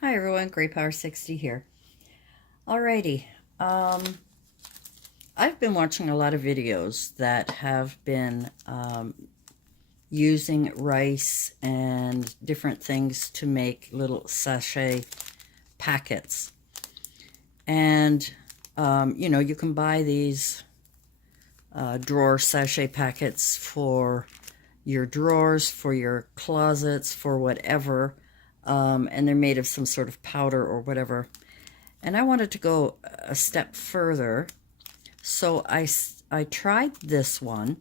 Hi everyone, Grey Power 60 here. Alrighty, I've been watching a lot of videos that have been using rice and different things to make little sachet packets. And, you can buy these drawer sachet packets for your drawers, for your closets, for whatever. And they're made of some sort of powder or whatever. And I wanted to go a step further, so I tried this one.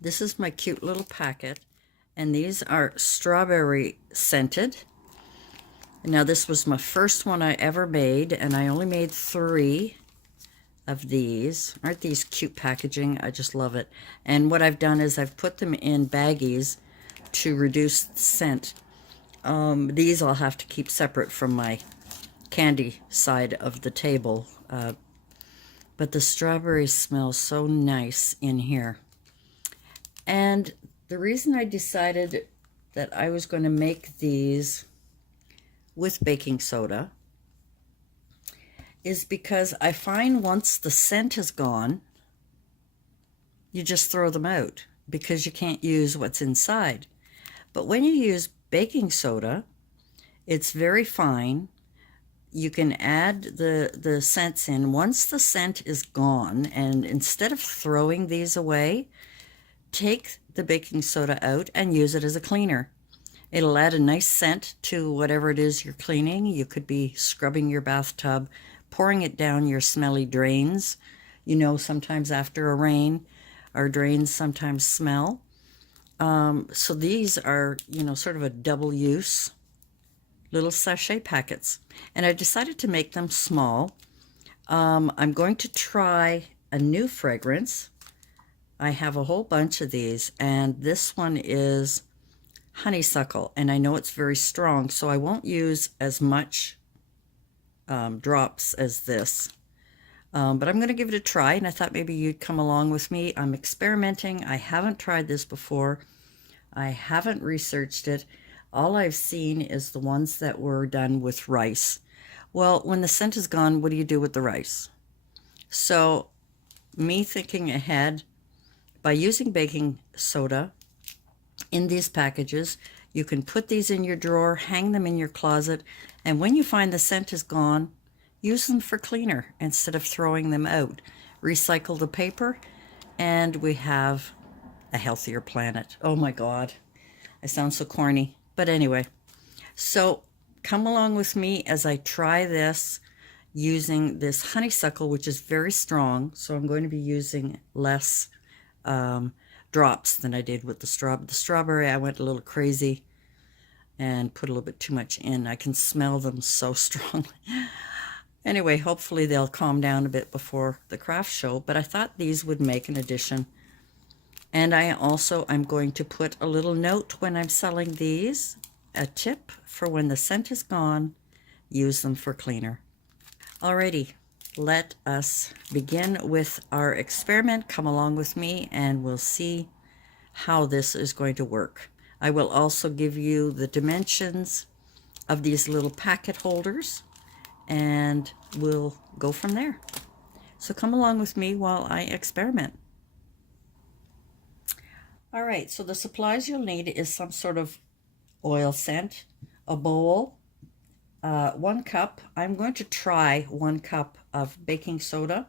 This is my cute little packet, and these are strawberry scented. Now this was my first one I ever made, and I only made 3 of these. Aren't these cute packaging? I just love it. And what I've done is I've put them in baggies to reduce the scent. These I'll have to keep separate from my candy side of the table, but the strawberries smell so nice in here. And the reason I decided that I was going to make these with baking soda is because I find once the scent is gone, you just throw them out because you can't use what's inside. But when you use baking soda, it's very fine. You can add the scents in once the scent is gone, and instead of throwing these away, take the baking soda out and use it as a cleaner. It'll add a nice scent to whatever it is you're cleaning. You could be scrubbing your bathtub, pouring it down your smelly drains. Sometimes after a rain, our drains sometimes smell. So these are, sort of a double use little sachet packets, and I decided to make them small. I'm going to try a new fragrance. I have a whole bunch of these, and this one is honeysuckle, and I know it's very strong, so I won't use as much drops as this. But I'm going to give it a try, and I thought maybe you'd come along with me. I'm experimenting. I haven't tried this before. I haven't researched it. All I've seen is the ones that were done with rice. Well, when the scent is gone, what do you do with the rice? So, me thinking ahead, by using baking soda in these packages, you can put these in your drawer, hang them in your closet, and when you find the scent is gone, use them for cleaner instead of throwing them out. Recycle the paper, and we have a healthier planet. Oh my God, I sound so corny. But anyway, so come along with me as I try this using this honeysuckle, which is very strong. So I'm going to be using less drops than I did with the strawberry. I went a little crazy and put a little bit too much in. I can smell them so strongly. Anyway, hopefully they'll calm down a bit before the craft show, but I thought these would make an addition. And I'm going to put a little note when I'm selling these, a tip for when the scent is gone, use them for cleaner. Alrighty, let us begin with our experiment. Come along with me and we'll see how this is going to work. I will also give you the dimensions of these little packet holders, and we'll go from there. So come along with me while I experiment. All right, so the supplies you'll need is some sort of oil scent, a bowl, 1 cup. I'm going to try 1 cup of baking soda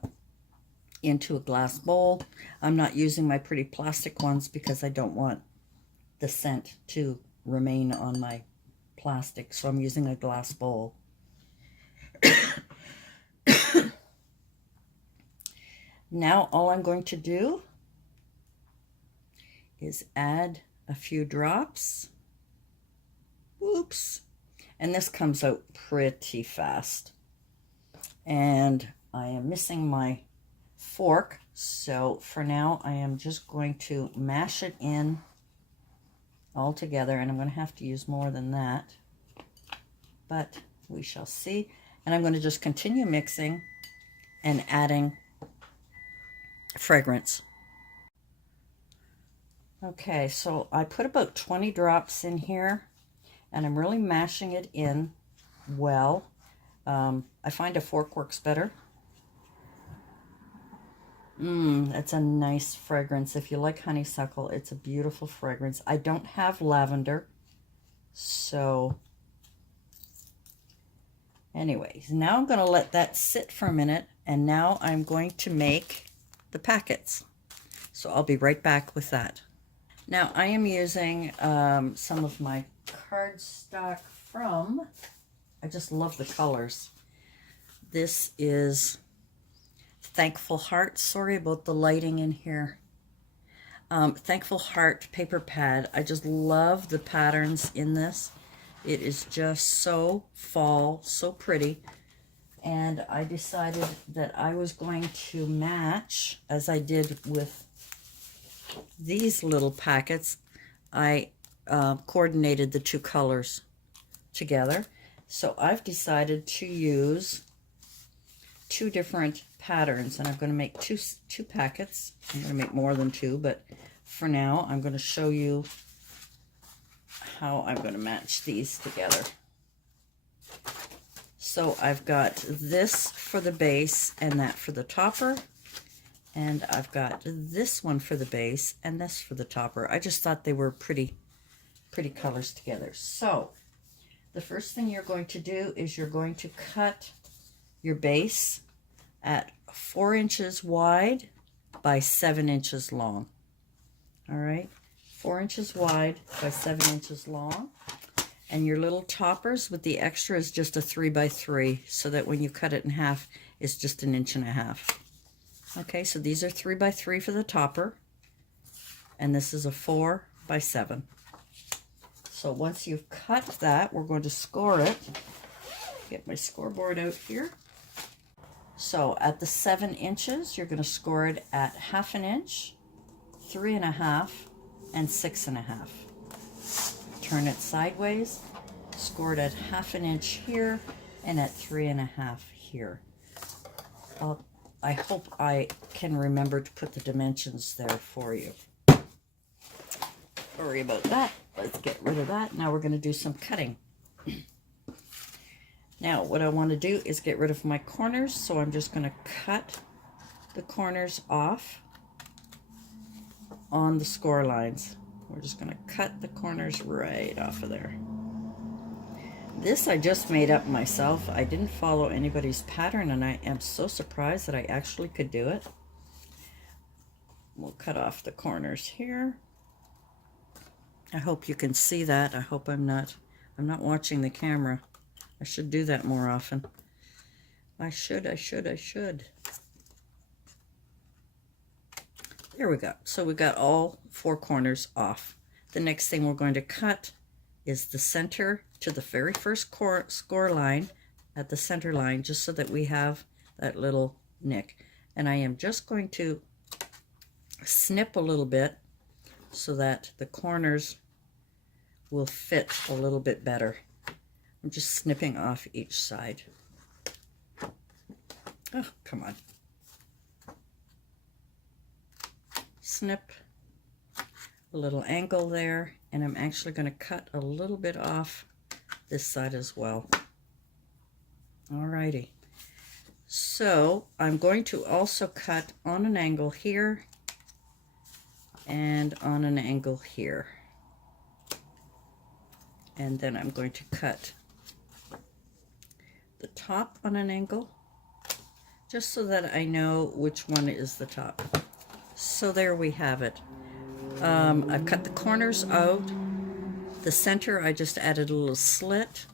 into a glass bowl. I'm not using my pretty plastic ones because I don't want the scent to remain on my plastic, so I'm using a glass bowl. Now all I'm going to do is add a few drops. Oops. And this comes out pretty fast. And I am missing my fork, so for now I am just going to mash it in all together, and I'm going to have to use more than that, but we shall see. And I'm going to just continue mixing and adding fragrance. Okay, so I put about 20 drops in here, and I'm really mashing it in well. I find a fork works better. It's a nice fragrance. If you like honeysuckle, it's a beautiful fragrance. I don't have lavender, so anyways, now I'm going to let that sit for a minute, and now I'm going to make the packets. So I'll be right back with that. Now I am using some of my cardstock from, I just love the colors. This is Thankful Heart. Sorry about the lighting in here. Thankful Heart paper pad. I just love the patterns in this. It is just so fall, so pretty. And I decided that I was going to match, as I did with these little packets. I coordinated the two colors together. So I've decided to use two different patterns, and I'm going to make two packets. I'm going to make more than two, but for now I'm going to show you how I'm going to match these together. So I've got this for the base and that for the topper, and I've got this one for the base and this for the topper. I just thought they were pretty colors together. So the first thing you're going to do is you're going to cut your base at 4 inches wide by 7 inches long. All right, 4 inches wide by 7 inches long. And your little toppers with the extra is just a 3 by 3, so that when you cut it in half, it's just 1.5 inches. Okay, so these are 3 by 3 for the topper, and this is a 4 by 7. So once you've cut that, we're going to score it. Get my scoreboard out here. So at the 7 inches, you're going to score it at 1/2 inch, 3.5, and 6.5. Turn it sideways, score it at 1/2 inch here, and at 3.5 here. I hope I can remember to put the dimensions there for you. Sorry about that. Let's get rid of that. Now we're going to do some cutting. Now what I want to do is get rid of my corners, so I'm just going to cut the corners off on the score lines. We're just going to cut the corners right off of there. This I just made up myself. I didn't follow anybody's pattern, and I am so surprised that I actually could do it. We'll cut off the corners here. I hope you can see that. I hope I'm not watching the camera. I should do that more often. I should. There we go. So we got all 4 corners off. The next thing we're going to cut is the center to the very first score line at the center line, just so that we have that little nick. And I am just going to snip a little bit so that the corners will fit a little bit better. I'm just snipping off each side. Oh, come on. Snip, a little angle there, and I'm actually going to cut a little bit off this side as well. Alrighty. So I'm going to also cut on an angle here and on an angle here. And then I'm going to cut the top on an angle, just so that I know which one is the top. So there we have it. I've cut the corners out. The center, I just added a little slit,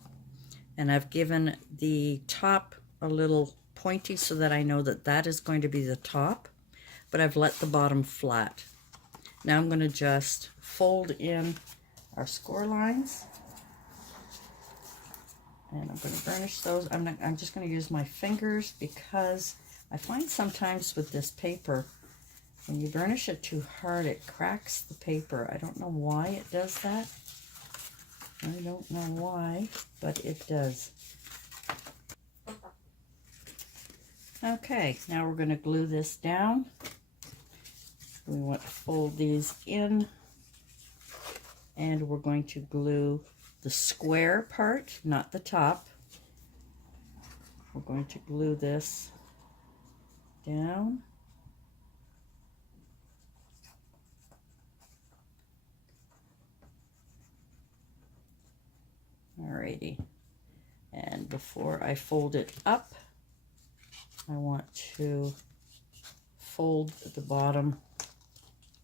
and I've given the top a little pointy so that I know that that is going to be the top, but I've let the bottom flat. Now I'm going to just fold in our score lines, and I'm going to burnish those. I'm just going to use my fingers, because I find sometimes with this paper, when you burnish it too hard, it cracks the paper. I don't know why it does that. I don't know why, but it does. Okay, now we're going to glue this down. We want to fold these in, and we're going to glue the square part, not the top, we're going to glue this down. Alrighty, and before I fold it up, I want to fold the bottom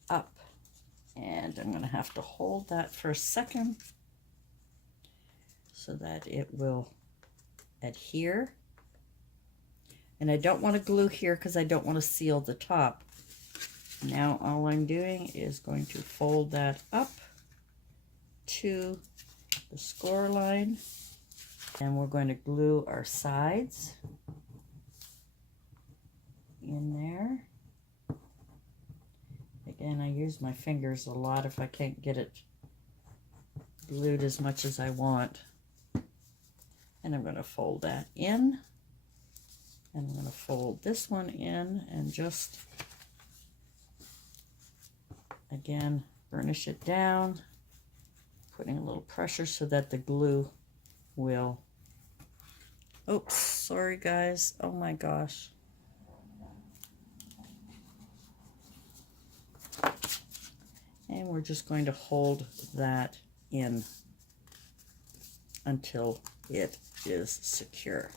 up, and I'm going to have to hold that for a second so that it will adhere. And I don't want to glue here because I don't want to seal the top. Now all I'm doing is going to fold that up to the score line, and we're going to glue our sides in there. Again, I use my fingers a lot if I can't get it glued as much as I want. And I'm going to fold that in, and I'm going to fold this one in and just again burnish it down, putting a little pressure so that the glue will, oops, sorry guys, oh my gosh. And we're just going to hold that in until it is secure.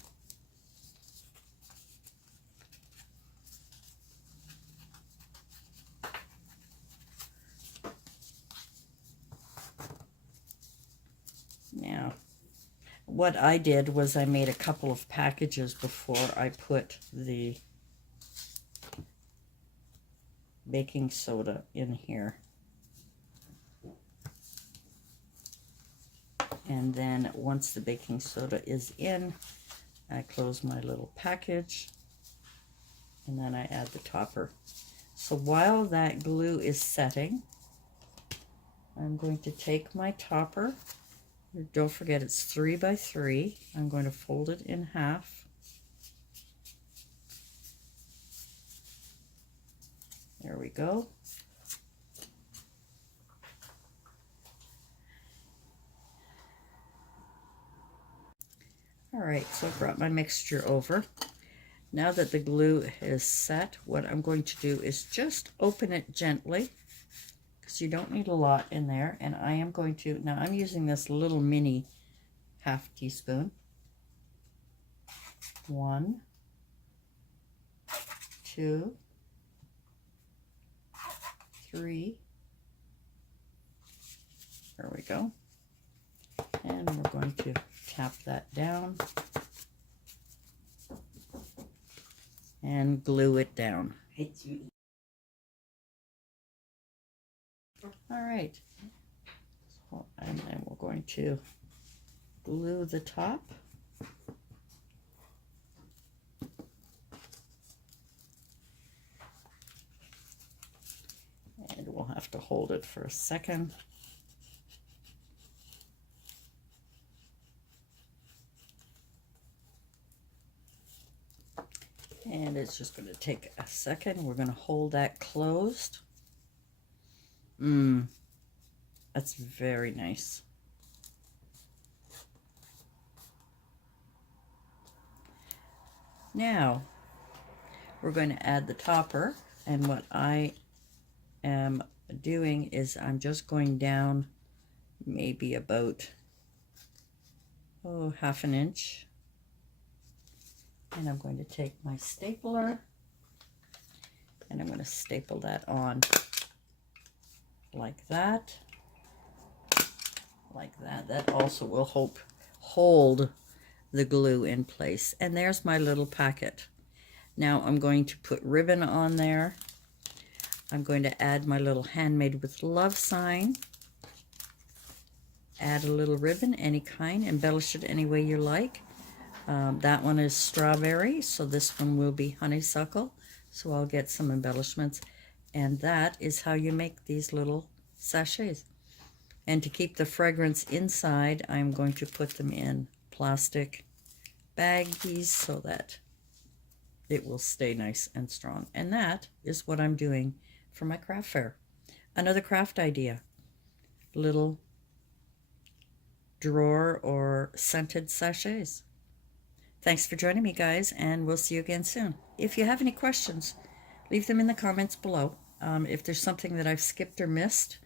Now, what I did was I made a couple of packages before I put the baking soda in here. And then once the baking soda is in, I close my little package, and then I add the topper. So while that glue is setting, I'm going to take my topper. Don't forget it's 3 by 3. I'm going to fold it in half. There we go. All right, so I've brought my mixture over. Now that the glue is set, what I'm going to do is just open it gently, because you don't need a lot in there. And I am going to, now I'm using this little mini half teaspoon. 1, 2, 3. There we go. And we're going to tap that down and glue it down. All right. So, and then we're going to glue the top. And we'll have to hold it for a second. And it's just going to take a second. We're going to hold that closed. That's very nice. Now, we're going to add the topper. And what I am doing is I'm just going down maybe about, half an inch. And I'm going to take my stapler and I'm going to staple that on like that. Like that. That also will hold the glue in place. And there's my little packet. Now I'm going to put ribbon on there. I'm going to add my little handmade with love sign. Add a little ribbon, any kind, embellish it any way you like. That one is strawberry, so this one will be honeysuckle. So I'll get some embellishments. And that is how you make these little sachets. And to keep the fragrance inside, I'm going to put them in plastic baggies so that it will stay nice and strong. And that is what I'm doing for my craft fair. Another craft idea. Little drawer or scented sachets. Thanks for joining me, guys, and we'll see you again soon. If you have any questions, leave them in the comments below. If there's something that I've skipped or missed,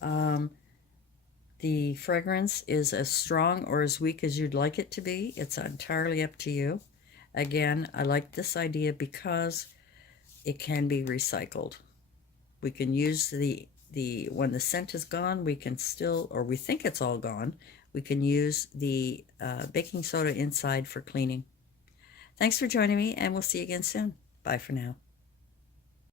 the fragrance is as strong or as weak as you'd like it to be. It's entirely up to you. Again, I like this idea because it can be recycled. We can use the when the scent is gone, we can still, or we think it's all gone, we can use the baking soda inside for cleaning. Thanks for joining me, and we'll see you again soon. Bye for now.